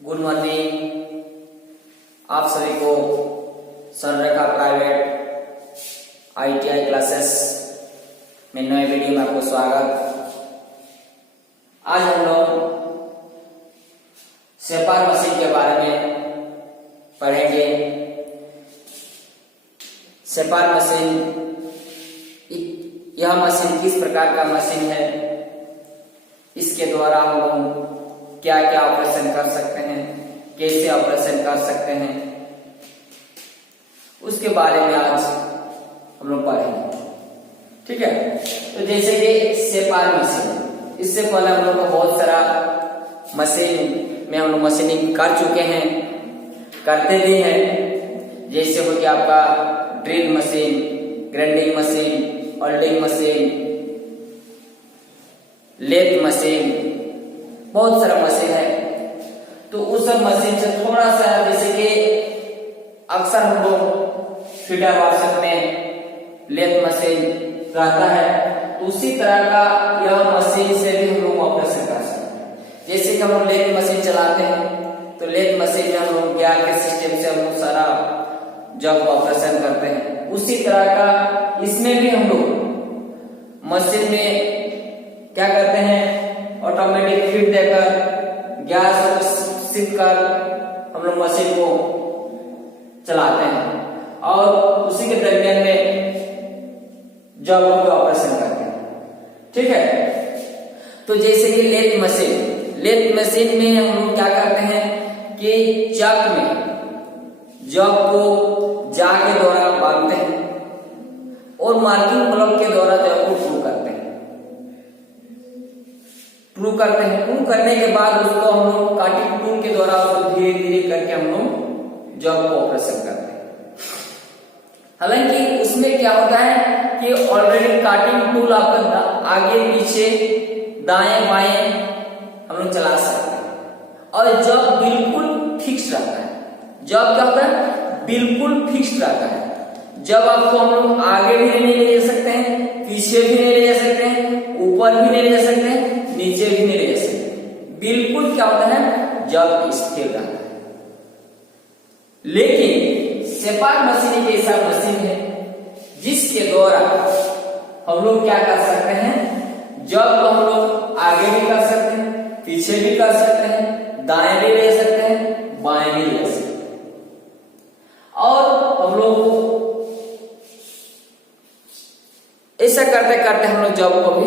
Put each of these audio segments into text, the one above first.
Good morning. आप सभी को संरेखा प्राइवेट ITI क्लासेस में नए वीडियो में आपको स्वागत। आज हम लोग सेपार मशीन के बारे में पढ़ेंगे। सेपार मशीन, यह मशीन किस प्रकार का मशीन है, इसके द्वारा हम लोग क्या क्या ऑपरेशन कर सकते हैं, कैसे ऑपरेशन कर सकते हैं, उसके बारे में आज हम लोग पढ़ेंगे। ठीक है। तो जैसे कि सेपार मशीन, इससे पहले हम लोग को बहुत सारा मशीन में हम लोग मशीनिंग कर चुके हैं, करते भी हैं। जैसे हो गया आपका drill machine, grinding machine, welding machine, lathe machine, बहुत सारा मशीन है। तो उस सब मशीन से थोड़ा सा, जैसे कि अक्सर हम लोग फीडर वॉशर में लेथ मशीन रहता है, तो उसी तरह का यह मशीन से भी हम लोग ऑपरेशन कर सकते हैं। जैसे कि हम लोग लेथ मशीन चलाते हैं, तो लेथ मशीन में हम लोग गियर के सिस्टम से हम लोग सारा जॉब ऑपरेशन करते हैं। उसी तरह का इसमें भी हम लोग मशीन में क्या करते हैं, ऑटोमेटिक फीड देकर गैस को शिफ्ट कर हम लोग मशीन को चलाते हैं और उसी के दरमियान में जॉब को ऑपरेशन करते हैं। ठीक है। तो जैसे कि लेथ मशीन में हम लोग क्या करते हैं कि चक में जॉब को जा के द्वारा बांधते हैं और मार्किंग ब्लॉक के द्वारा जॉब को ट्रू करते हैं। ट्रू करने के बाद उसको हम लोग काटिंग टूल के द्वारा उसको धीरे धीरे करके हम लोग जॉब को ऑपरेशन करते हैं। हालांकि उसमें क्या होता है कि ऑलरेडी काटिंग टूल आपका आगे पीछे दाएं बाएं हम लोग चला सकते हैं और जॉब बिल्कुल फिक्स रहता है। जॉब क्या होता है, बिल्कुल फिक्स रहता है। जब आपको हम लोग आगे भी नहीं ले जा सकते हैं, पीछे भी नहीं ले जा सकते हैं, ऊपर भी नहीं ले जा सकते हैं, नीचे भी नहीं ले जा सकते। बिल्कुल क्या होता है, जॉब स्थिर रहता है। लेकिन सेपार मशीन एक ऐसा मशीन है जिसके द्वारा हम लोग क्या कर सकते हैं, जॉब को हम लोग आगे भी कर सकते हैं, पीछे भी कर सकते हैं, दाएं भी ले सकते हैं, बाएं भी ले सकते हैं और हम लोग ऐसा करते करते हम लोग जॉब को भी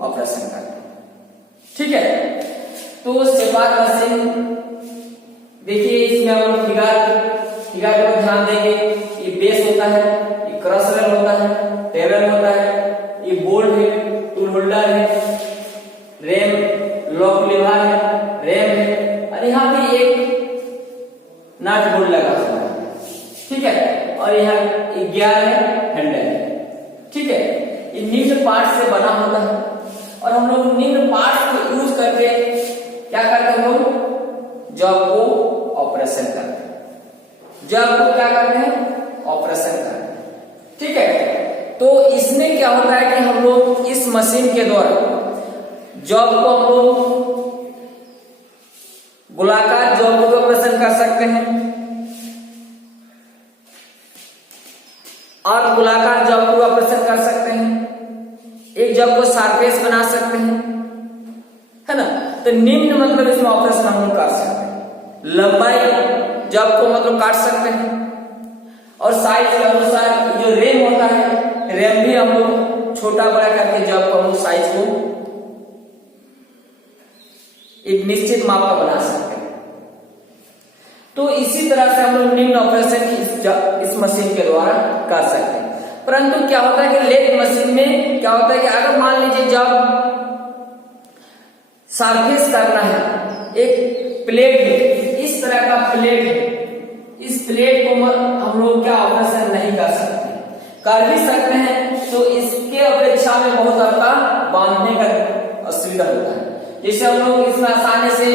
ऑपरेशन करते हैं। ठीक है। तो सेपार मशीन देखिए, इसमें हम लोग फिगर को ध्यान देंगे। ये बेस होता है, ये क्रशर होता है, टेबल होता है, ये बोल्ट है, टूल होल्डर है, रेम लॉक लीवर है, रेम है और यहाँ पे एक नट बोल्ट लगा हुआ है। ठीक है। और यहाँ एक गियर है, हैंडल है। ठीक है। ये निम्न पार्ट से बना होता है और हम लोग निम्न पार्ट को यूज करके क्या करते हैं, हम लोग जॉब को ऑपरेशन करते हैं। जॉब को क्या करते हैं, ऑपरेशन करते हैं। ठीक है। तो इसमें क्या होता है कि हम लोग इस मशीन के द्वारा जॉब को हम लोग गोलाकार जॉब को ऑपरेशन कर सकते हैं और गोलाकार जॉब को ऑपरेशन कर सकते हैं। एक जॉब को सरफेस बना सकते हैं, है ना। तो निम्न मतलब इसमें ऑपरेशन हम लोग कर सकते हैं। लंबाई जॉब को मतलब काट सकते हैं और साइज के अनुसार जो रेम होता है, रेम भी हम लोग छोटा बड़ा करके जॉब को हम लोग साइज को एक निश्चित माप का बना सकते हैं। तो इसी तरह से हम लोग निम्न ऑपरेशन इस मशीन के द्वारा कर सकते हैं। परंतु क्या होता है कि लेथ मशीन में क्या होता है कि अगर मान लीजिए जब सरफेस करना है, एक प्लेट है, इस तरह का प्लेट है, इस प्लेट को हम लोग क्या ऑपरेशन नहीं कर सकते, कर भी सकते हैं तो इसके अपेक्षा में बहुत आपका बांधने का असुविधा होता है। जैसे हम लोग इसमें आसानी से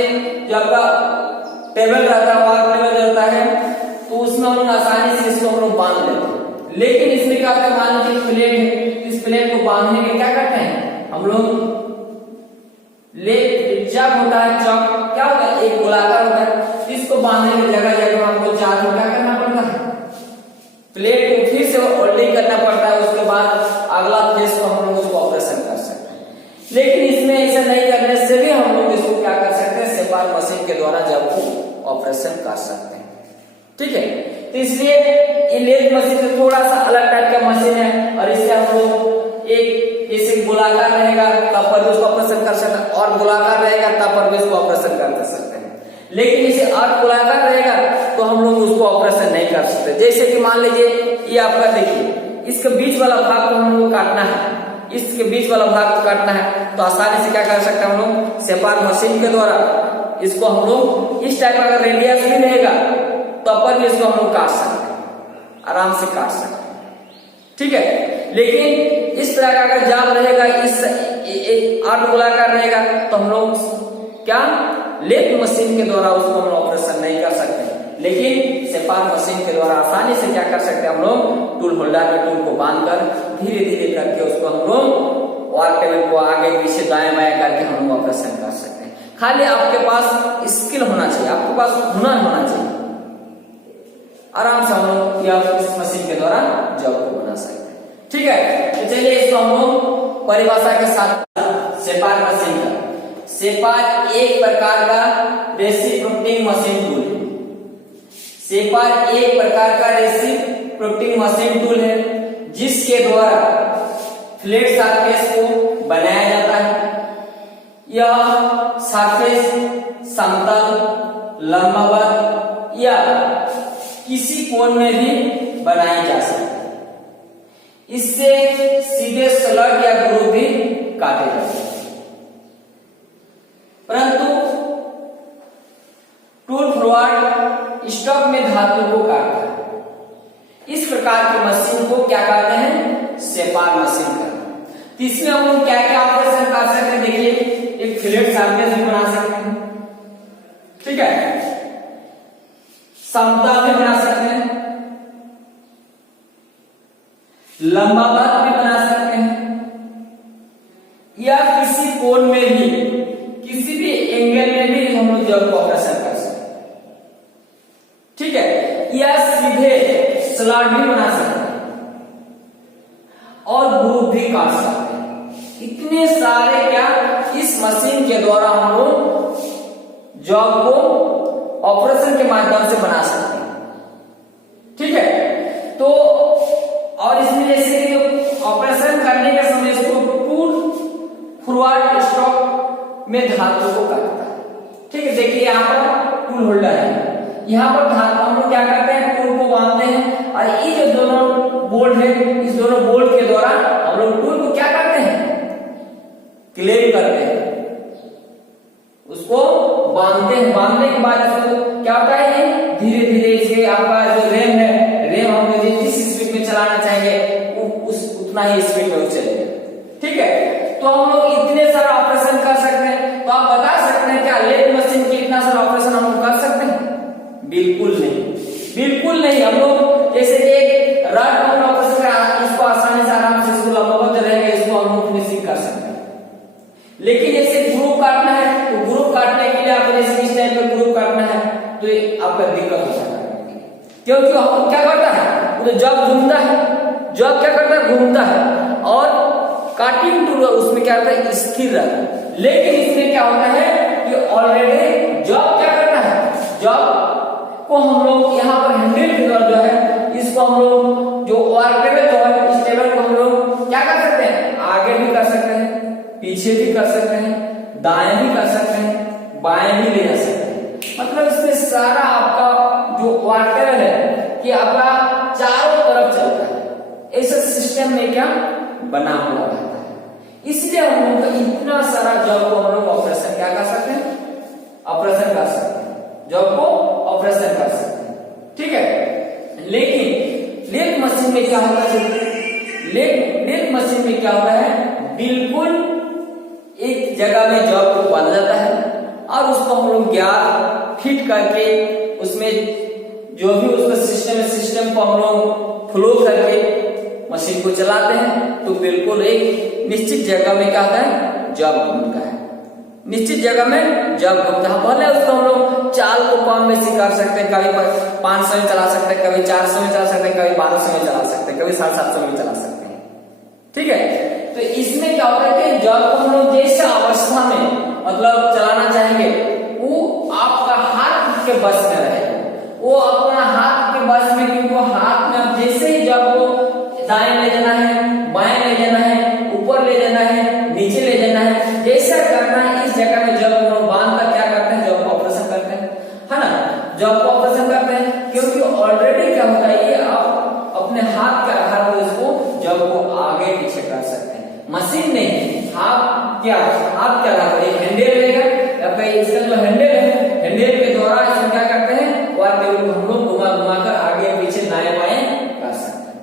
जो आपका टेबल रहता है, वर्क टेबल रहता है, तो उसमें हम लोग आसानी से इसको हम लोग बांध लेते हैं। लेकिन इसमें क्या होता है, मान लीजिए प्लेट है, इस प्लेट को बांधने के क्या करते हैं हम लोग, लेथ जब होता है, चक क्या होता है, एक गोलाकार होता है, बांधने की जगह जगह हमको चार्ज क्या करना पड़ता है, प्लेट को फिर से होल्डिंग करना पड़ता है, उसके बाद अगला फेस को हम लोग उसको ऑपरेशन कर सकते हैं। लेकिन इसमें ऐसा नहीं करने से भी हम लोग इसको क्या कर सकते हैं, सेपार मशीन के द्वारा जब को ऑपरेशन कर सकते हैं। ठीक है, तो इसलिए ये लेथ मशीन से थोड़ा सा अलग टाइप का मशीन है, और इससे हम लोग एक जैसे गोलाकार रहेगा तब पर भी उसको ऑपरेशन कर सकते हैं, और गोलाकार रहेगा तब पर भी उसको ऑपरेशन कर सकते हैं। लेकिन इसे अर्ध गोलाकार रहेगा तो हम लोग उसको ऑपरेशन नहीं कर सकते। जैसे कि मान लीजिए ये आपका देखिए, इसके बीच वाला भाग को हम लोग काटना है, इसके बीच वाला भाग को काटना है, तो आसानी से क्या कर सकते हैं हम लोग, सेपार मशीन के द्वारा इसको हम लोग इस टाइप का अगर रेडियस भी रहेगा तब पर भी इसको हम लोग काट सकते हैं, आराम से काट सकते हैं। ठीक है, लेकिन इस तरह का अगर जाल रहेगा, इस अर्ध गोलाकार रहेगा, तो हम लोग क्या लेथ मशीन के द्वारा उसको हम ऑपरेशन नहीं कर सकते। लेकिन सेपार मशीन के द्वारा आसानी से क्या कर सकते हैं हम लोग, टूल होल्डर में टूल को बांधकर धीरे धीरे करके उसको हम लोग वार टेबल को आगे पीछे दाएं बाएं करके हम लोग ऑपरेशन कर सकते हैं। खाली आपके पास स्किल होना चाहिए, आपके पास हुनर होना चाहिए, आराम से हम लोग इस मशीन के द्वारा जॉब को बना सकते हैं। ठीक है, तो चलिए इसको हम लोग परिभाषा के साथ, सेपार मशीन का, सेपार एक प्रकार का रेसिप्रोकेटिंग मशीन टूल है। सेपार एक प्रकार का रेसिप्रोकेटिंग मशीन टूल है जिसके द्वारा फ्लैट सरफेस को बनाया जाता है। यह सरफेस समतल, लंबवत या किसी कोण में भी बनाई जा सकती है। इससे सीधे स्लॉट या ग्रूव भी काटे जा सकते हैं। परंतु टूल फॉरवर्ड स्टॉक में धातु को काटता है। इस प्रकार की मशीन को क्या कहते हैं, सेपार मशीन कहते हैं। तो इसमें हम लोग क्या क्या ऑपरेशन कर सकते हैं, देखिए एक फ्लैट सरफेस भी बना सकते हैं, ठीक है, समतल भी बना सकते हैं, लंबावत भी बना सकते हैं, या किसी कोण में भी, किसी भी एंगल में भी हम लोग जॉब को ऑपरेशन कर सकते हैं। ठीक है, या सीधे स्लॉट भी बना सकते हैं और ग्रूव भी काट सकते हैं। इतने सारे क्या इस मशीन के द्वारा हम लोग जॉब को ऑपरेशन के माध्यम से बना सकते हैं। ठीक है, तो और इसमें जैसे कि ऑपरेशन करने के समय इसको टूल फॉरवर्ड स्टॉक में धातु को काटता है। ठीक है, देखिए यहाँ पर टूल होल्डर है, यहाँ पर धातु हम लोग क्या करते हैं, टूल को बांधते हैं, और ये जो दोनों बोल्ट है, इस दोनों बोल्ट के द्वारा हम लोग टूल को क्या करते हैं, क्लेम करते हैं, उसको बांधते हैं। बांधने के बाद इसको क्या होता है, धीरे धीरे इसके आपका जो रेम है, रेम हम लोग जिस स्पीड में चलाना चाहेंगे उतना ही स्पीड में चलेगा। ठीक है, तो हम लोग इतने सारा ऑपरेशन कर सकते हैं। तो आप बता सकते हैं क्या लेथ मशीन के इतना सारा ऑपरेशन हम लोग कर सकते हैं? बिल्कुल नहीं, बिल्कुल नहीं। हम लोग जैसे एक रड को ऑपरेशन कर, इसको आसानी से आराम से इसको लंबावत रहेगा, इसको हम लोग फिनिशिंग कर सकते हैं। लेकिन जैसे ग्रूव काटना है, तो ग्रूव काटने के लिए आपको जैसे इस टाइप का ग्रूव काटना है तो आपका दिक्कत हो सकता है, क्योंकि हम क्या करता है, तो जब घूमता है, जब क्या करता है, घूमता है, और काटिंग टूल उसमें क्या होता है, स्थिर रहता है। लेकिन इसमें क्या होता है कि ऑलरेडी जॉब क्या करता है, जॉब को हम लोग यहाँ पर हैंडल के द्वारा जो है, इसको हम लोग जो वर्क टेबल जो है, इस टेबल को हम लोग क्या कर सकते हैं, आगे भी कर सकते हैं, पीछे भी कर सकते हैं, दाएं भी कर सकते हैं, बाएं भी ले जा सकते हैं। मतलब इसमें सारा आपका जो वर्क टेबल है कि आपका चारों तरफ चलता है, ऐसा सिस्टम में क्या बना हुआ रहता है। इसलिए हम लोग इतना सारा जॉब को हम लोग ऑपरेशन क्या कर सकते हैं, ऑपरेशन कर सकते हैं, जॉब को ऑपरेशन कर सकते हैं। ठीक है, लेकिन लेथ मशीन में क्या होता है, लेथ मशीन में क्या होता है, बिल्कुल एक जगह में जॉब को बांधा जाता है और उसको हम लोग गैप फिट करके उसमें जो भी उसका सिस्टम है, सिस्टम को हम लोग फ्लो करके मशीन को चलाते हैं। तो बिल्कुल एक निश्चित जगह में क्या होता है, जॉब घूमता है, निश्चित जगह में जॉब घूमता है। भले उसको हम लोग चाल को कम बेसी कर सकते हैं, कभी 500 में चला सकते हैं, कभी 400 में चला सकते हैं, कभी 1200 में चला सकते हैं, कभी 750 में चला सकते हैं। ठीक है, तो इसमें क्या होता है कि जब हम लोग जिस अवस्था में मतलब चलाना चाहेंगे वो आपका हाथ के बस में रहेगा, वो अपना हाथ के बस में, क्योंकि वो हाथ में आप जैसे ही जब वो दाएं ले जाना है, बाएं ले जाना है, ऊपर ले जाना है, नीचे ले जाना है, जैसा करना है इस जगह में जब हम लोग बांध कर क्या करते हैं, जॉब को ऑपरेशन करते हैं, है ना, जॉब को ऑपरेशन करते हैं, क्योंकि ऑलरेडी क्या होता है ये आप अपने हाथ के आधार पर इसको जॉब को आगे पीछे कर सकते हैं। मशीन नहीं, हाथ क्या हाथ के आधार पर एक हैंडल रहेगा, या फिर इसका जो हैंडल है, हैंडल के द्वारा इसमें क्या करते हैं, वार टेबल को हम लोग घुमा घुमा कर आगे पीछे दाएं बाएं कर सकते हैं।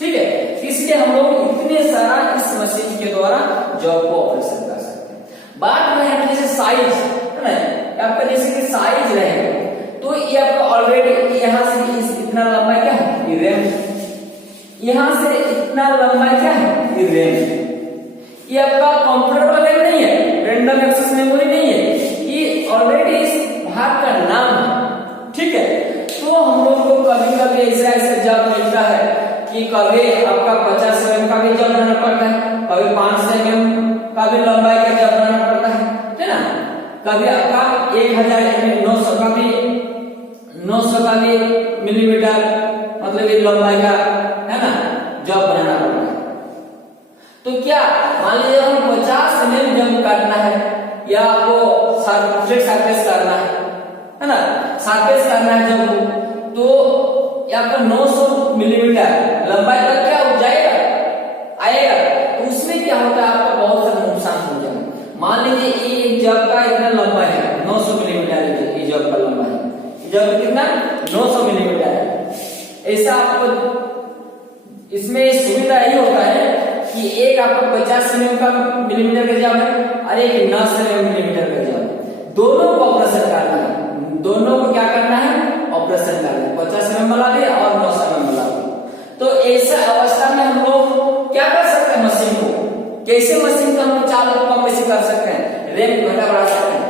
ठीक है, इसलिए हम लोग इतने सारा इस मशीन के द्वारा जॉब को ऑपरेशन कर सकते हैं। बात में है जैसे साइज है ना, आपका जैसे कि साइज रहेगा तो ये आपका ऑलरेडी यहाँ से इतना लंबा क्या है, ये रैम, यहाँ से इतना लंबा क्या है, ये रैम। ये आपका कंप्यूटर वाला रैम नहीं है, रैंडम एक्सेस मेमोरी नहीं है, ये ऑलरेडी इस भाग का नाम है। ठीक है, तो हम लोग को कभी कभी ऐसा ऐसा जॉब मिलता है कि कभी आपका 50 mm का भी जॉब बनाना पड़ता है, कभी 500 mm का भी लंबाई का जॉब बनाना पड़ता है ना, कभी आपका 1000 mm 900 का भी मिलीमीटर मतलब ये लंबाई का है ना जॉब बनाना पड़ता है। तो क्या मान लीजिए हम 50 mm जंप काटना है या आपको फ्लैट सरफेस करना है ना, सरफेस करना है जब तो आपका 900 मिलीमीटर लंबाई तक क्या हो जाएगा, आएगा, तो उसमें क्या होता है आपका बहुत सारा नुकसान हो जाएगा। मान लीजिए ये जब का इतना लंबा है 900 मिलीमीटर, ये जब का लंबा है, जब कितना 900 मिलीमीटर है। ऐसा आपको इसमें सुविधा यही होता है कि एक आपका 50 मिलीमीटर का जॉब है और एक 90 मिलीमीटर का जॉब है, दोनों को ऑपरेशन करना है, दोनों को क्या करना है, ऑपरेशन करना है, 50 mm वाला भी और 900 mm वाला भी। तो ऐसा अवस्था में हम लोग क्या कर सकते हैं, मशीन को कैसे, मशीन को हम लोग चाल को कम बेसी कर सकते हैं, रैम घटा बढ़ा सकते हैं।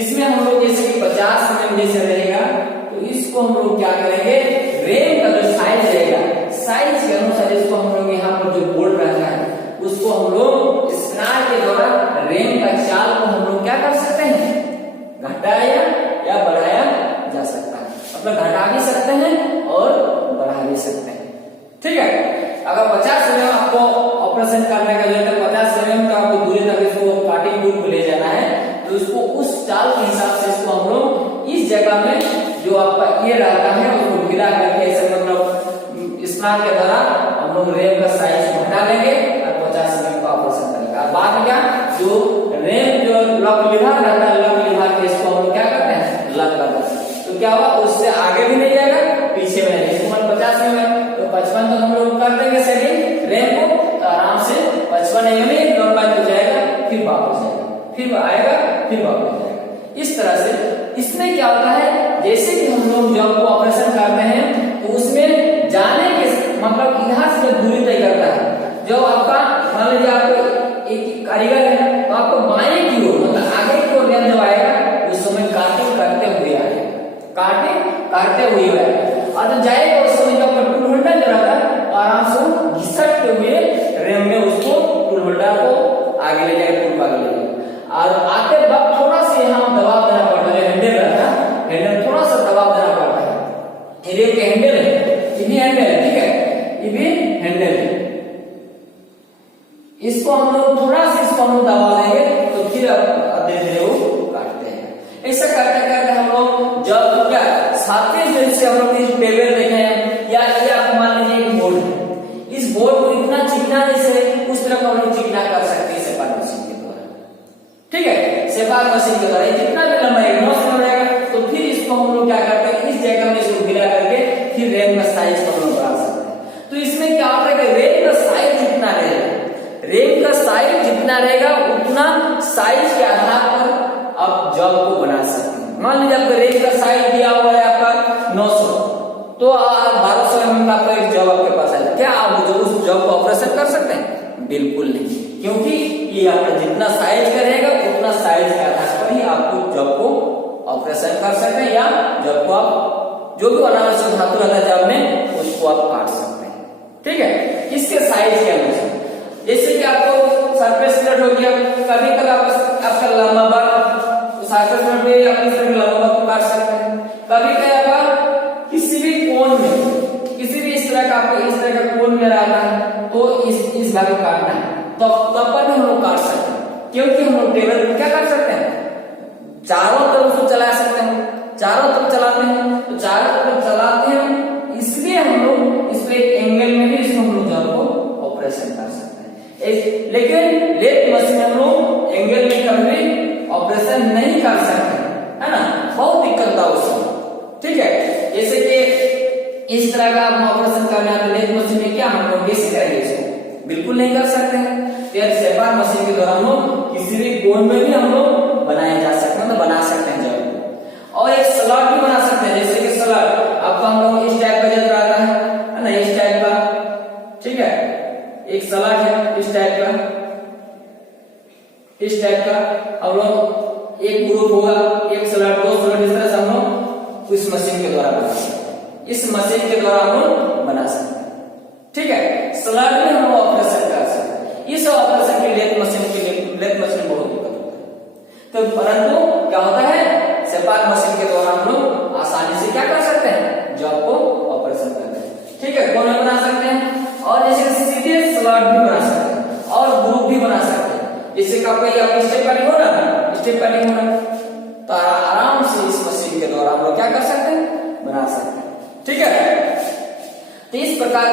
इसमें हम लोग जैसे कि 50 mm जैसे रहेगा तो इसको हम लोग क्या करेंगे, रैम का जो साइज रहेगा, साइज के अनुसार इसको हम लोग यहाँ पर जो बोल्ट रहता है उसको हम लोग स्क्रार के द्वारा रैम का चाल को हम लोग क्या कर सकते हैं, घटाया या बढ़ाया जा सकता है, मतलब घटा भी सकते हैं और बढ़ा भी सकते हैं। ठीक है, अगर 50 mm आपको ऑपरेशन करने का जो 50 mm का आपको दूरी तक इसको काटिंग बोर्ड को ले जाना है तो उसको उस चाल के हिसाब से इसको हम लोग इस जगह में जो आपका ये रहता है उसको गिरा करके ऐसे मतलब स्क्रार के द्वारा हम लोग रैम का साइज घटा लेंगे और 50 mm का ऑपरेशन करेंगे। और बाद में क्या जो रैम जो लॉक लिवर रहता है, लॉक लिवर के इसको हम लोग क्या करते हैं, लॉक करते हैं, तो क्या हुआ उससे आगे भी नहीं जाएगा पीछे में नहीं, इसको 50 mm तो 55 तक हम लोग कर देंगे सेटिंग रैम को, तो आराम से 55 mm में लंबाई हो जाएगा, फिर वापस जाएगा, फिर आएगा, फिर वापस जाएगा। इस तरह से इसमें क्या होता है, जैसे कि हम लोग जब को ऑपरेशन करते हैं तो उसमें जाने के मतलब यहाँ से जो दूरी तय करता है, जो आपका मान लीजिए आपको एक कारीगर है तो आपको बाएं की ओर मतलब आगे की ओर जब आएगा उस समय काटिंग करते हुए आएगा, काटिंग करते हुए आएगा, और जब जाएगा उस समय जब टूल होल्डर जो रहता है आराम से घिसटते हुए रैम में उसको टूल होल्डर को आगे ले जाएगा, टूल को आगे ले जाएगा, और आते वक्त थोड़ा सा यहाँ दबाव देना पड़ता है, हैंडल रहता है, हैंडल थोड़ा सा दबाव देना पड़ता है, रैम के हैंडल है, ये भी हैंडल है, ठीक है, ये भी हैंडल है, इसको हम लोग थोड़ा सा इसको हम लोग दबा देंगे तो फिर धीरे धीरे वो काटते हैं। ऐसा करते करते हम लोग जब क्या सातवें दिन से हम लोग इस टेबल देखे हैं या ये आप मान लीजिए एक बोर्ड है, इस बोर्ड को इतना चिकना जैसे उस तरह हम लोग चिकना कर सकते हैं सेपार मशीन के द्वारा। ठीक है, सेपार मशीन के द्वारा जितना भी लंबाई 900 रहेगा तो फिर इसको हम लोग क्या करते हैं, इस जगह में इसको गिरा करके फिर रैम का साइज को हम लोग बढ़ा सकते हैं। तो इसमें क्या होता है कि रैम का साइज जितना रहेगा, रैम का साइज जितना रहेगा उतना साइज के आधार पर आप जॉब को बना सकते हैं। मान लीजिए आपका रैम का साइज दिया हुआ है आपका 900 तो आप 1200 mm का एक जॉब आपके पास है, क्या आप जो उस जॉब को ऑपरेशन कर सकते हैं, बिल्कुल नहीं, क्योंकि ये आपका जितना साइज का रहेगा उतना साइज के आधार पर ही आपको जॉब को ऑपरेशन ऑपरेशन कर सकते हैं, या जॉब को आप जो भी अनावश्यक धातु रहता है जॉब में उसको आप काट सकते हैं। ठीक है, इसके साइज के अनुसार, जैसे कि आपको सरफेस कट हो गया, कभी कभी आपका लंबा बार सरफेस कट में आप इस तरह लंबा बार को काट सकते हैं। कभी कभी आप किसी भी कोण में, किसी भी इस तरह का आपको इस तरह का कोण में रहता है तो इस भाग को काटना है, तो तब पर भी हम लोग काट सकते हैं, क्योंकि हम लोग टेबल को क्या कर सकते हैं, चारों तरफ उसको चला सकते हैं, चारों तरफ चलाते हैं, तो चारों तरफ चलाते हैं इसलिए हम लोग इस पे एंगल में भी इसको हम लोग जॉब को ऑपरेशन कर सकते हैं। लेकिन लेथ मशीन हम लोग एंगल में कभी ऑपरेशन नहीं कर सकते, है ना, बहुत दिक्कत था उसमें। ठीक है, जैसे कि इस तरह का हम ऑपरेशन करना है तो लेथ मशीन में क्या हम लोग कैसे करेंगे, इसको बिल्कुल नहीं कर सकते हैं। तो यार शेपार मशीन के द्वारा हम लोग किसी भी कोण में भी हम लोग बनाया जा सकते हैं, तो बना सकते हैं जॉब को। और एक स्लॉट भी बना सकते हैं, जैसे कि स्लॉट आपको हम लोग इस टाइप का जब आता है ना, इस टाइप का, ठीक है, एक स्लॉट है इस टाइप का, इस टाइप का हम लोग एक ग्रुप होगा, एक स्लॉट, दो स्लॉट, इस तरह से हम लोग इस मशीन के द्वारा बना सकते हैं, इस मशीन के द्वारा हम लोग बना सकते हैं। ठीक है, स्लॉट में हम लोग ऑपरेशन कर सकते हैं। इस ऑपरेशन के लेथ मशीन बहुत दिक्कत होता है, तो परंतु क्या होता है, शेपार मशीन के द्वारा हम लोग आसानी से क्या कर सकते हैं, जॉब को ऑपरेशन करते हैं। ठीक है, कोण में बना सकते हैं, और जैसे सीधे स्लॉट भी बना सकते हैं और ग्रुप भी बना सकते हैं। जैसे कि आपका स्टेप कटिंग हो रहा है, स्टेप कटिंग हो रहा है, तो आराम से इस मशीन के द्वारा हम लोग क्या कर सकते हैं, बना सकते हैं। ठीक है, तो इस प्रकार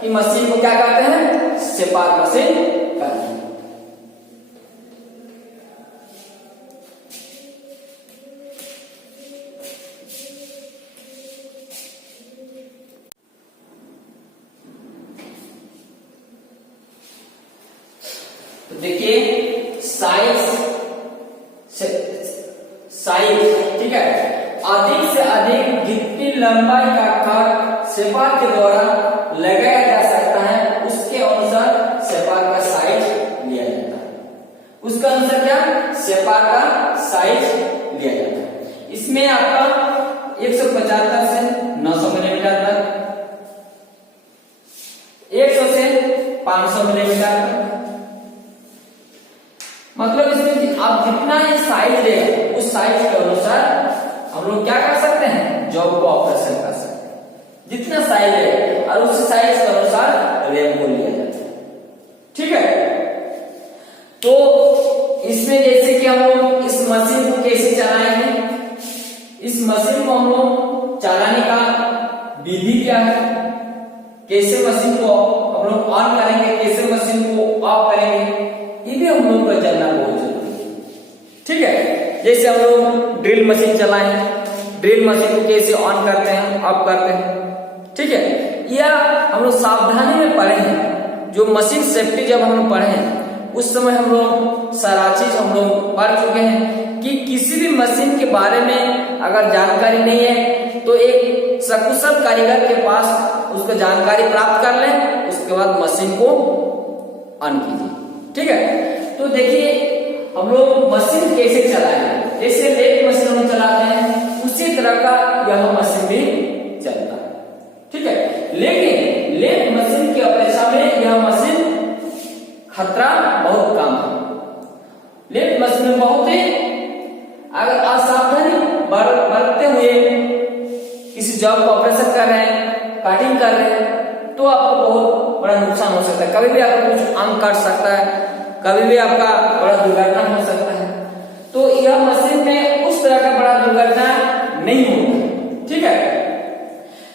की मशीन को क्या कहते हैं, शेपार मशीन कहते हैं। तो देखिए साइज, ठीक है, अधिक से अधिक जितनी लंबाई का काट शेपार के द्वारा लगाया जा सकता है उसके अनुसार शेपार का साइज लिया जाता है। उसका अनुसार क्या, शेपार का साइज लिया जाता है। इसमें आपका 175 से 900 मिलीमीटर तक, 100 से 500 मिलीमीटर तक, मतलब इसमें आप जितना ये साइज है उस साइज के अनुसार हम लोग क्या कर सकते हैं, जॉब को ऑपरेशन कर सकते हैं। जितना साइज है और उस साइज के अनुसार रैम को लिया जाता है। ठीक है, तो इसमें जैसे कि हम लोग इस मशीन को कैसे चलाएंगे, इस मशीन को हम लोग चलाने का विधि क्या है, कैसे मशीन को हम लोग ऑन करेंगे, कैसे मशीन को ऑफ करेंगे, ये भी हम लोग को जानना बहुत जरूरी है। ठीक है, जैसे हम लोग ड्रिल मशीन चलाएं, ड्रिल मशीन को कैसे ऑन करते हैं, ऑफ करते हैं। ठीक है, या हम लोग सावधानी में पढ़ेंगे, जो मशीन सेफ्टी जब हम लोग पढ़े उस समय हम लोग सारा चीज हम लोग पढ़ चुके हैं कि किसी भी मशीन के बारे में अगर जानकारी नहीं है तो एक सकुशल कारीगर के पास उसको जानकारी प्राप्त कर लें, उसके बाद मशीन को ऑन कीजिए। ठीक है, तो देखिए हम लोग मशीन कैसे चलाएंगे, जैसे लेथ मशीन हम चलाते हैं उसी तरह का यह मशीन भी चलता है। ठीक है, लेकिन लेथ मशीन की अपेक्षा में यह मशीन खतरा बहुत कम है। लेथ मशीन में बहुत ही अगर असावधानी बरतते हुए किसी जॉब को ऑपरेशन कर रहे हैं, कटिंग कर रहे हैं, तो आपको बहुत बड़ा नुकसान हो सकता है। कभी भी आपका कुछ अंग कट सकता है, कभी भी आपका बड़ा दुर्घटना हो सकता है। तो यह मशीन में उस तरह का बड़ा दुर्घटना नहीं होता। ठीक है,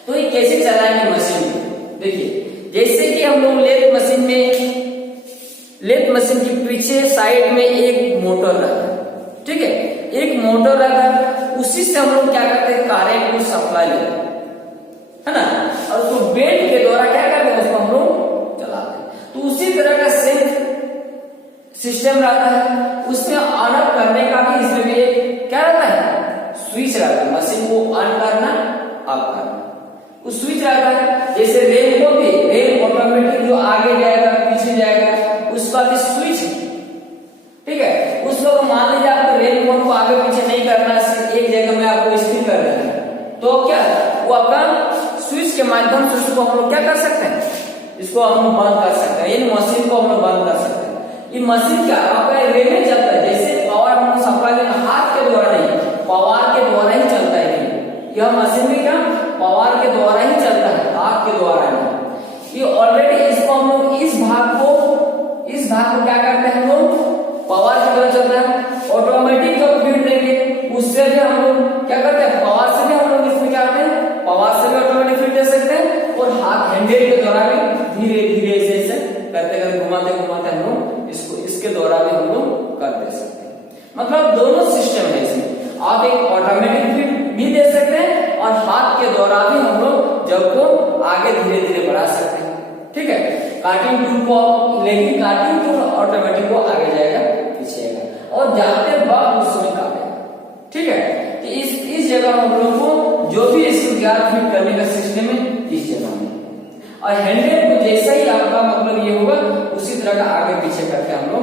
तो ये कैसे चलाएंगे मशीन, देखिए जैसे कि हम लोग लेथ मशीन में, लेथ मशीन के पीछे साइड में एक मोटर रहता है। ठीक है, एक मोटर रहता है, उसी से हम लोग क्या करते हैं, करंट को सप्लाई लेते हैं, है ना, और उसको बेल्ट के द्वारा क्या करते हैं, उसको हम लोग चलाते हैं। तो उसी तरह का सेम सिस्टम रहता है, उसमें ऑन ऑफ करने का भी इसमें भी एक क्या रहता है, स्विच रहता है, मशीन को ऑन करना ऑफ करना, उस स्विच रहता है। जैसे रेल को भी, रेल ऑटोमेटिक जो आगे जाएगा पीछे जाएगा उसका भी स्विच। ठीक है, उसको मान लीजिए आपको रेल को हमको आगे पीछे नहीं करना, सिर्फ एक जगह में आपको स्थिर कर देना है, तो क्या वो आपका स्विच के माध्यम से उसको हम लोग क्या कर सकते हैं, इसको हम लोग बंद कर सकते हैं, इन मशीन को हम लोग बंद कर सकते हैं। ये मशीन क्या आपका रे में चलता है, जैसे पावर हम लोग सप्लाई देना हाथ के द्वारा नहीं, पावर के द्वारा ही चलता है। यह मशीन में क्या पावर के द्वारा ही चलता है, हाथ के द्वारा नहीं। ये ऑलरेडी इसको हम लोग इस भाग को क्या करते हैं, हम लोग पावर के द्वारा चलता है, ऑटोमेटिक जब फीड देंगे उससे भी हम लोग क्या करते हैं, पावर से भी हम लोग इसमें क्या करते हैं, पावर से भी ऑटोमेटिक फीड दे सकते हैं, और हाथ हैंडल के द्वारा भी धीरे धीरे ऐसे करते करते घुमाते घुमाते हम लोग इसको इसके द्वारा भी हम लोग कर दे सकते हैं। मतलब दोनों सिस्टम है इसमें, आप एक ऑटोमेटिक फीड भी दे सकते हैं और हाथ के द्वारा भी हम लोग जब को आगे धीरे धीरे बढ़ा सकते हैं। ठीक है, काटिंग टूल को, लेकिन काटिंग टूल ऑटोमेटिक को आगे जाएगा पीछे आएगा और जाते वक्त उसमें काटेगा। ठीक है, तो इस जगह हम लोग को जो भी इसको ग्यार फिट करने का सिस्टम है इस जगह में, और हैंडल को जैसा ही आपका मतलब ये होगा उसी तरह का आगे पीछे करके हम लोग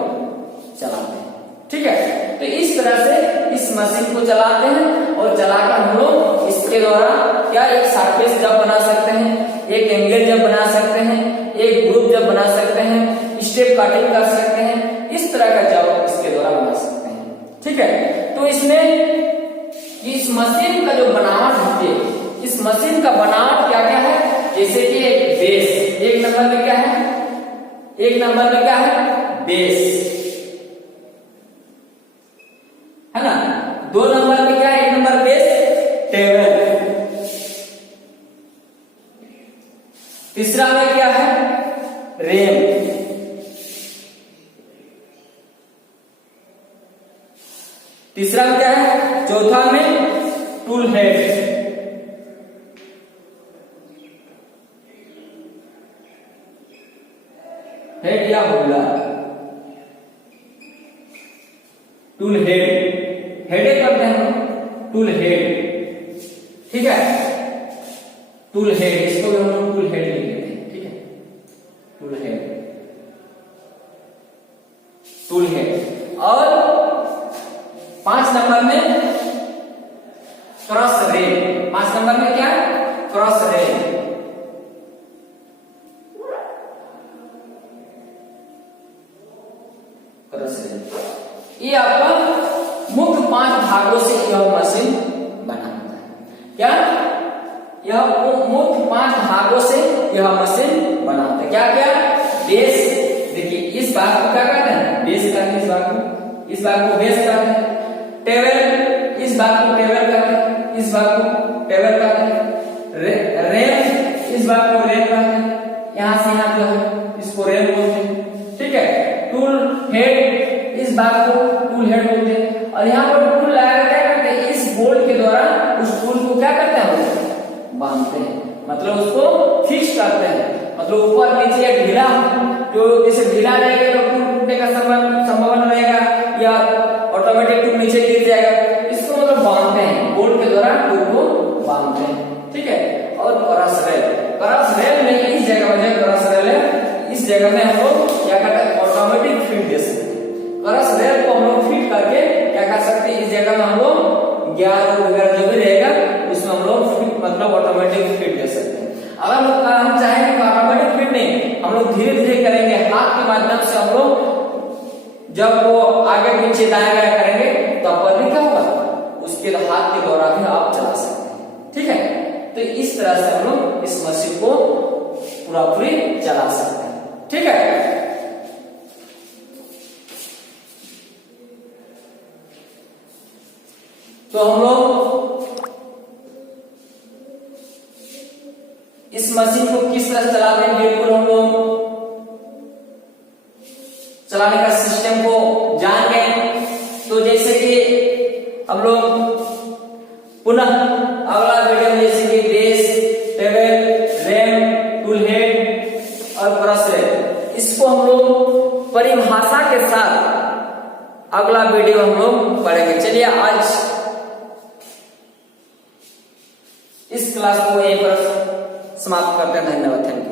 चलाते हैं। ठीक है, तो इस तरह से इस मशीन को चलाते हैं और चलाकर हम लोग इसके द्वारा क्या एक सरफेस जब बना सकते हैं, एक एंगल जब बना सकते हैं, एक ग्रुप जब बना सकते हैं, स्टेप कटिंग कर सकते हैं, इस तरह का जब इसके द्वारा बना सकते हैं। ठीक है, तो इसमें इस मशीन का जो बनावट होती है, इस मशीन का बनावट क्या क्या है, जैसे कि एक बेस, एक नंबर में क्या है, एक नंबर में क्या है बेस, है ना, दो नंबर में क्या है, एक नंबर बेस टेबल, तीसरा में क्या है रेम, तीसरा में क्या है, चौथा में टूल हेड, हेड या होल्डर, टूल हेड, हेडे करते हैं हम टूल हेड। ठीक है, टूल हेड, इसको भी हम लोग टूल हेड लिख लेते हैं। ठीक है, टूल हेड, टूल हेड, और 5 नंबर में क्रॉस रेल, 5 नंबर में क्या क्रॉस रेल, क्रॉस रेल, ये आपका मुख्य 5 भागों से यह मशीन बना होता है। क्या यह मुख्य 5 भागों से यह मशीन बना होता है। क्या क्या, बेस, देखिए इस भाग को क्या कहते हैं बेस कहते हैं, इस भाग को बेस कहते हैं, टेबल, इस भाग को टेबल कहते हैं, इस भाग को टेबल कहते हैं, रेल, इस भाग को रेल कहते हैं, यहां से यहां जो है इसको रेल बोलते हैं। ठीक है, टूल हेड, इस भाग को टूल हेड बोलते हैं, और यहाँ पर टूल लगाकर क्या करते हैं, इस बोल्ट के द्वारा उस टूल को क्या करते हैं, बांधते हैं, मतलब उसको फिक्स करते हैं, मतलब ऊपर नीचे या ढीला, जो जैसे ढीला रहेगा तो टूल टूटने का संभावना रहेगा, या ऑटोमेटिक टूल नीचे गिर जाएगा, इसको मतलब बांधते हैं, बोल्ट के द्वारा टूल को बांधते हैं। ठीक है, और क्रॉस रेल, क्रॉस रेल में इस जगह में क्रॉस रेल है, इस जगह में हम लोग क्या करते हैं, ऑटोमेटिक फिट दे सकते हैं। क्रॉस रेल को हम लोग फिट करके क्या कर सकते हैं, इस जगह में हम लोग ग्यार वगैरह जो भी रहेगा उसमें हम लोग फिट मतलब ऑटोमेटिक फिट दे सकते हैं। अगर हम चाहेंगे तो ऑटोमेटिक फिट नहीं, हम लोग धीरे धीरे करेंगे, हाथ के माध्यम से हम लोग जब वो आगे पीछे दाएं बाएं करेंगे तब पर भी क्या होगा, उसके हाथ के द्वारा भी आप चला सकते हैं। ठीक है, तो इस तरह से हम लोग इस मशीन को पूरा पूरी चला सकते हैं। ठीक है, तो हम लोग इस मशीन को किस तरह चलाते हैं, बिल्कुल हम लोग चलाने का सिस्टम को जान गए। तो जैसे कि हम लोग पुनः अगला वीडियो में जैसे कि base, table, ram, tool head और क्रॉस रेल, इसको हम लोग परिभाषा के साथ अगला वीडियो हम लोग पढ़ेंगे। चलिए आज इस क्लास को यहीं पर समाप्त करते हैं। धन्यवाद, थैंक यू।